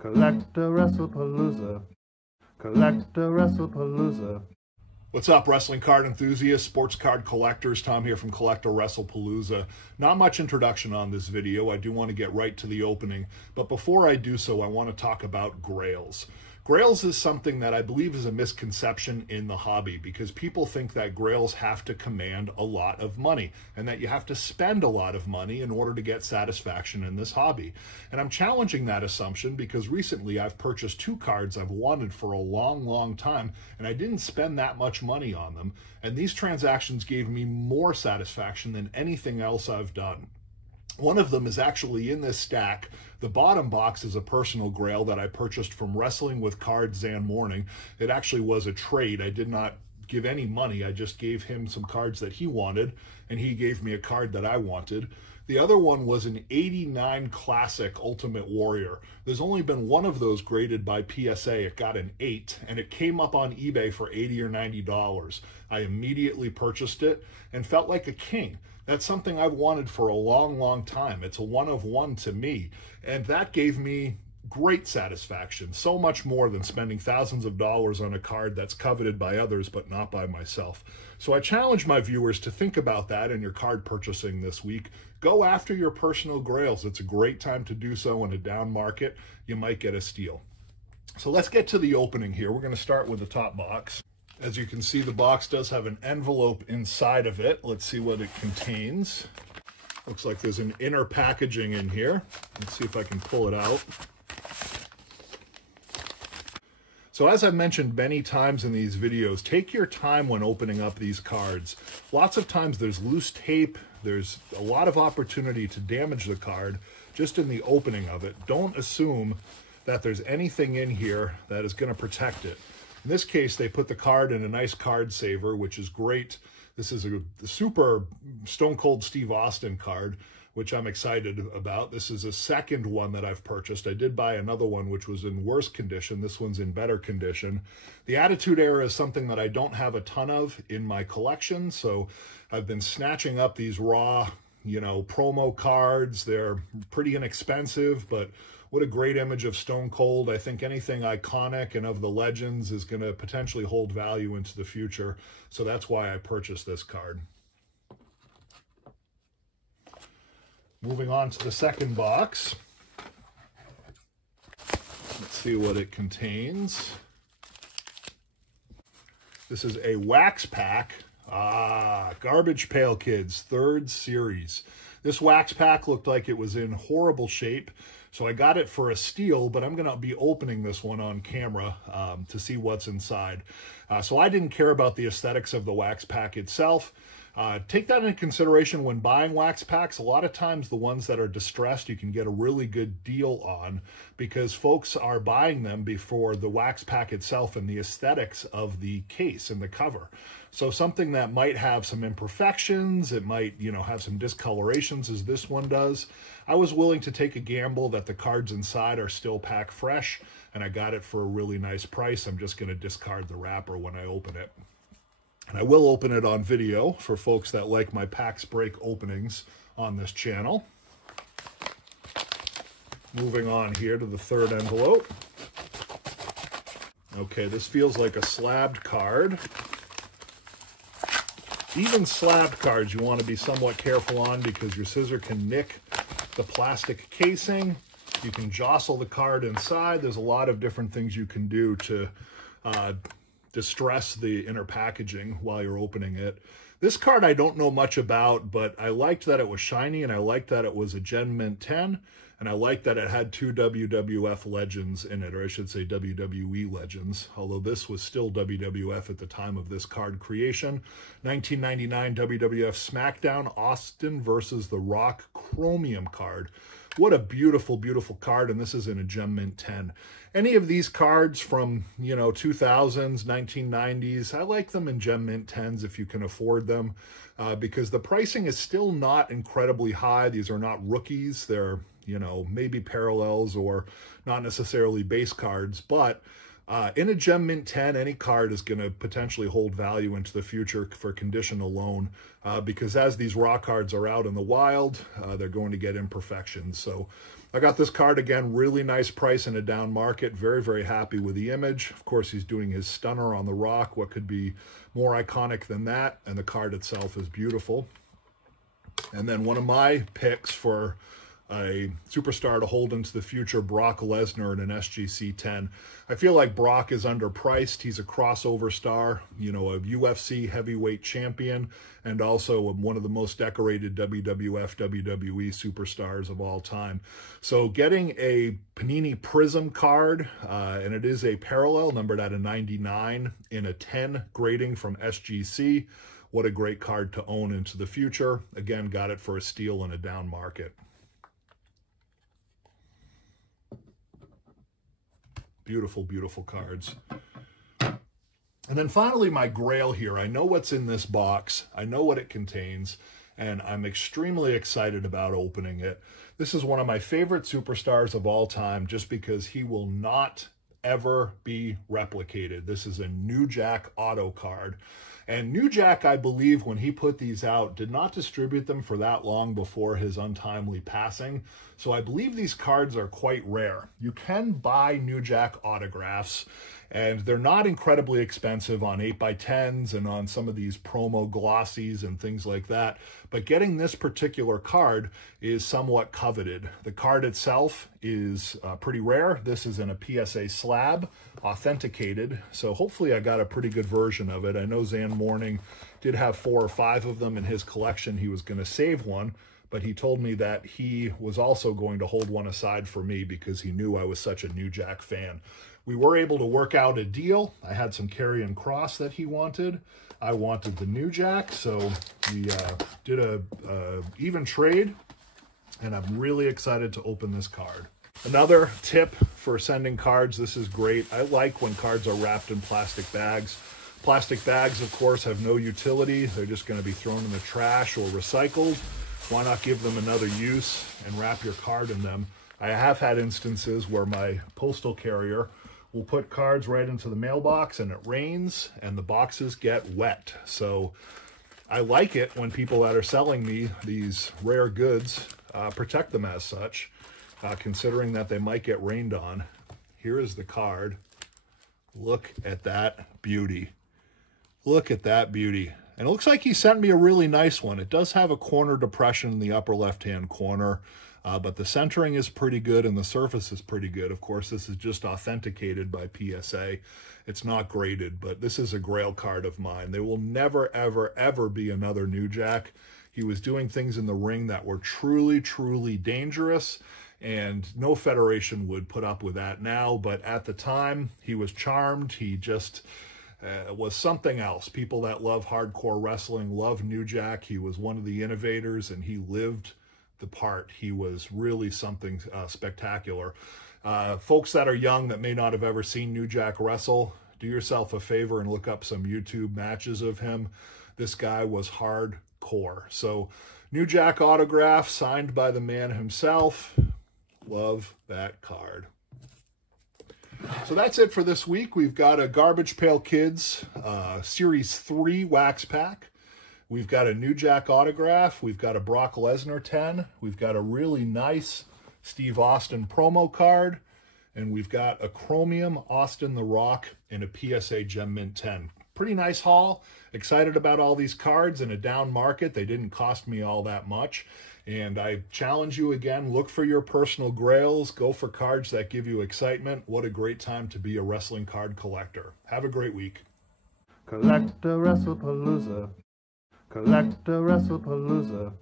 CollectAWrestlePalooza. CollectAWrestlePalooza. What's up, wrestling card enthusiasts, sports card collectors? Tom here from CollectAWrestlePalooza. Not much introduction on this video. I do want to get right to the opening. But before I do so, I want to talk about Grails. Grails is something that I believe is a misconception in the hobby because people think that Grails have to command a lot of money and that you have to spend a lot of money in order to get satisfaction in this hobby. And I'm challenging that assumption because recently I've purchased two cards I've wanted for a long time and I didn't spend that much money on them. And these transactions gave me more satisfaction than anything else I've done. One of them is actually in this stack. The bottom box is a personal grail that I purchased from Wrestling with Cards Zan Morning. It actually was a trade. I did not give any money. I just gave him some cards that he wanted, and he gave me a card that I wanted. The other one was an 89 Classic Ultimate Warrior. There's only been one of those graded by PSA. It got an 8, and it came up on eBay for $80 or $90. I immediately purchased it and felt like a king. That's something I've wanted for a long time. It's a one of one to me, and that gave me great satisfaction, so much more than spending thousands of dollars on a card that's coveted by others but not by myself. So I challenge my viewers to think about that in your card purchasing this week. Go after your personal grails. It's a great time to do so in a down market. You might get a steal. So let's get to the opening here. We're going to start with the top box. As you can see, the box does have an envelope inside of it. Let's see what it contains. Looks like there's an inner packaging in here. Let's see if I can pull it out. So as I've mentioned many times in these videos, take your time when opening up these cards. Lots of times there's loose tape, there's a lot of opportunity to damage the card just in the opening of it. Don't assume that there's anything in here that is going to protect it. In this case, they put the card in a nice card saver, which is great. This is a super Stone Cold Steve Austin card, which I'm excited about. This is a second one that I've purchased. I did buy another one, which was in worse condition. This one's in better condition. The Attitude Era is something that I don't have a ton of in my collection, so I've been snatching up these raw, promo cards. They're pretty inexpensive, but what a great image of Stone Cold. I think anything iconic and of the legends is going to potentially hold value into the future. So that's why I purchased this card. Moving on to the second box. Let's see what it contains. This is a wax pack. Garbage Pail Kids, 3rd series. This wax pack looked like it was in horrible shape, so I got it for a steal, but I'm going to be opening this one on camera to see what's inside. So I didn't care about the aesthetics of the wax pack itself. Take that into consideration when buying wax packs. A lot of times the ones that are distressed you can get a really good deal on because folks are buying them before the wax pack itself and the aesthetics of the case and the cover. So something that might have some imperfections, it might, have some discolorations as this one does. I was willing to take a gamble that the cards inside are still pack fresh, and I got it for a really nice price. I'm just going to discard the wrapper when I open it. And I will open it on video for folks that like my packs break openings on this channel. Moving on here to the third envelope. Okay, this feels like a slabbed card. Even slabbed cards you want to be somewhat careful on because your scissor can nick the plastic casing. You can jostle the card inside. There's a lot of different things you can do to distress the inner packaging while you're opening it. This card I don't know much about, but I liked that it was shiny, and I liked that it was a Gem Mint 10, and I liked that it had 2 WWF legends in it, or I should say WWE legends, although this was still WWF at the time of this card creation. 1999 WWF Smackdown, Austin versus the Rock Chromium Card. What a beautiful, beautiful card, and this is in a Gem Mint 10. Any of these cards from, 2000s, 1990s, I like them in Gem Mint 10s if you can afford them, because the pricing is still not incredibly high. These are not rookies. They're, maybe parallels or not necessarily base cards, but in a Gem Mint 10, any card is going to potentially hold value into the future for condition alone, because as these raw cards are out in the wild, they're going to get imperfections. So I got this card again, really nice price in a down market. Very, very happy with the image. Of course, he's doing his stunner on the Rock. What could be more iconic than that? And the card itself is beautiful. And then one of my picks for a superstar to hold into the future, Brock Lesnar in an SGC 10. I feel like Brock is underpriced. He's a crossover star, you know, a UFC heavyweight champion, and also one of the most decorated WWF WWE superstars of all time. So getting a Panini Prizm card, and it is a parallel, numbered at a 99 in a 10 grading from SGC. What a great card to own into the future. Again, got it for a steal in a down market. Beautiful, beautiful cards. And then finally, my Grail here. I know what's in this box. I know what it contains, and I'm extremely excited about opening it. This is one of my favorite superstars of all time, just because he will not ever be replicated. This is a New Jack auto card. And New Jack, I believe, when he put these out, did not distribute them for that long before his untimely passing. So I believe these cards are quite rare. You can buy New Jack autographs, and they're not incredibly expensive on 8x10s and on some of these promo glossies and things like that. But getting this particular card is somewhat coveted. The card itself is pretty rare. This is in a PSA slab, authenticated. So hopefully I got a pretty good version of it. I know Zan Morning did have 4 or 5 of them in his collection. He was going to save one, but he told me that he was also going to hold one aside for me because he knew I was such a New Jack fan. We were able to work out a deal. I had some Karrion Kross that he wanted. I wanted the New Jack, so we did a even trade, and I'm really excited to open this card. Another tip for sending cards, this is great. I like when cards are wrapped in plastic bags. Plastic bags, of course, have no utility. They're just going to be thrown in the trash or recycled. Why not give them another use and wrap your card in them? I have had instances where my postal carrier will put cards right into the mailbox and it rains and the boxes get wet. So I like it when people that are selling me these rare goods protect them as such, considering that they might get rained on. Here is the card. Look at that beauty. Look at that beauty. And it looks like he sent me a really nice one. It does have a corner depression in the upper left-hand corner, but the centering is pretty good and the surface is pretty good. Of course, this is just authenticated by PSA. It's not graded, but this is a Grail card of mine. There will never, ever, ever be another New Jack. He was doing things in the ring that were truly, truly dangerous, and no federation would put up with that now. But at the time, he was charmed. He just was something else. People that love hardcore wrestling love New Jack. He was one of the innovators, and he lived the part. He was really something spectacular. Folks that are young that may not have ever seen New Jack wrestle, do yourself a favor and look up some YouTube matches of him. This guy was hardcore. So New Jack autograph signed by the man himself. Love that card. So that's it for this week. We've got a Garbage Pail Kids Series 3 wax pack. We've got a New Jack autograph. We've got a Brock Lesnar 10. We've got a really nice Steve Austin promo card. And we've got a Chromium Austin the Rock and a PSA Gem Mint 10. Pretty nice haul. Excited about all these cards in a down market. They didn't cost me all that much. And I challenge you again, look for your personal grails. Go for cards that give you excitement. What a great time to be a wrestling card collector. Have a great week. CollectAWrestlePalooza. CollectAWrestlePalooza.